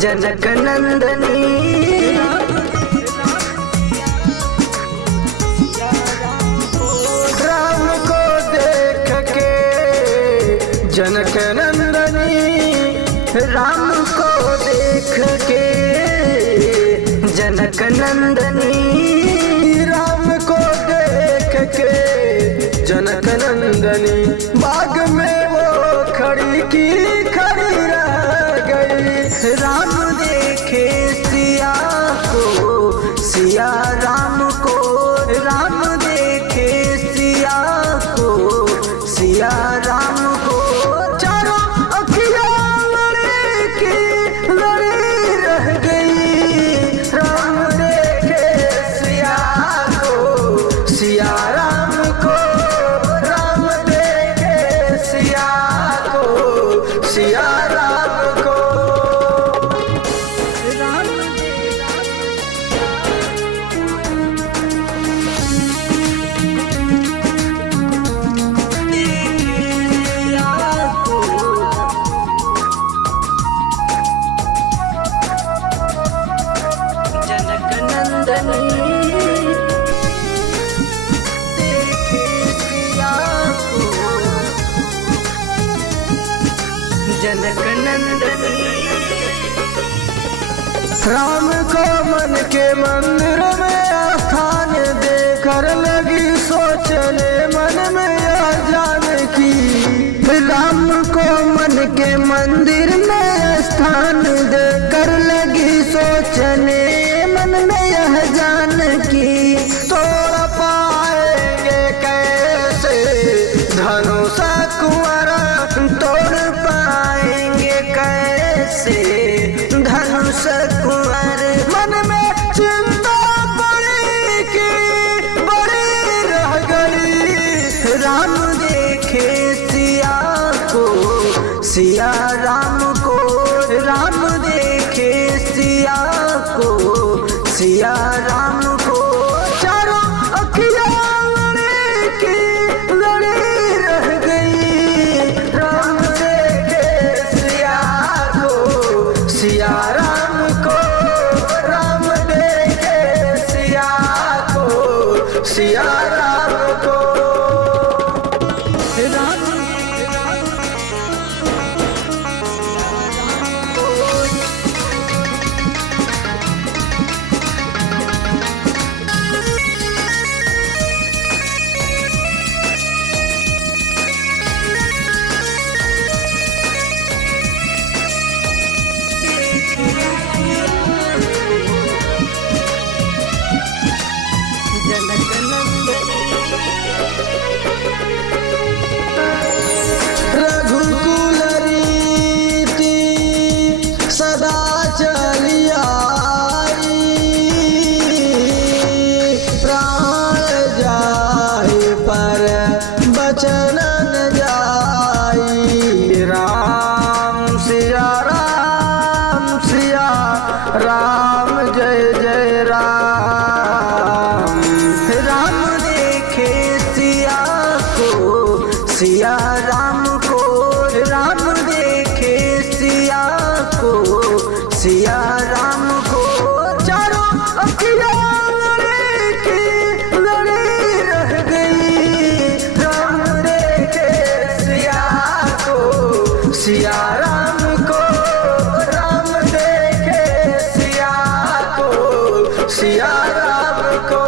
जनक नंदनी। राम को देख के जनक नंदनी, राम को देख के जनक नंदनी, राम को देख के जनक नंदनी। बाग में वो खड़ी की खड़ी रह गई। राम देखे सिया को, सिया राम को, राम देखे सिया को, सिया राम को। चारों अखियां लड़ी की लड़ी रह गई। राम देखे सिया को, सिया राम को, राम देखे सिया को, सिया राम को। जनक नंदनी देखे सिया को, जनक नंदनी। राम को मन के मंदिर में स्थान देकर लगी सोचने मन में यह जानकी। राम को मन के मंदिर में स्थान देकर लगी सोचने मन में यह जानकी। तोड़ पाएंगे कैसे धनुष कुंवर, तोड़ पाएंगे कैसे धनुष कुंवर। मन में चिंता बड़ी की बड़ी रह गई। राम देखे सिया को, सिया राम को, राम देखे सिया को, सिया राम को। चारों अखियां लड़ी की लड़ी रह गई। राम देखे सिया को, सिया राम को, राम देखे सिया को, सिया राम को। राम जनक नंदनी। रघुकुल रीति सदा चली आई, प्राण जाए पर बचन न जाई। राम सिया राम, सिया राम जय जय राम। राम देखे सिया को, सिया राम को, राम देखे सिया को, सिया राम को। चारों अखियां लड़ी की लड़ी रह गई। राम देखे सिया को, सिया राम को, राम देखे सिया को, सिया राम को।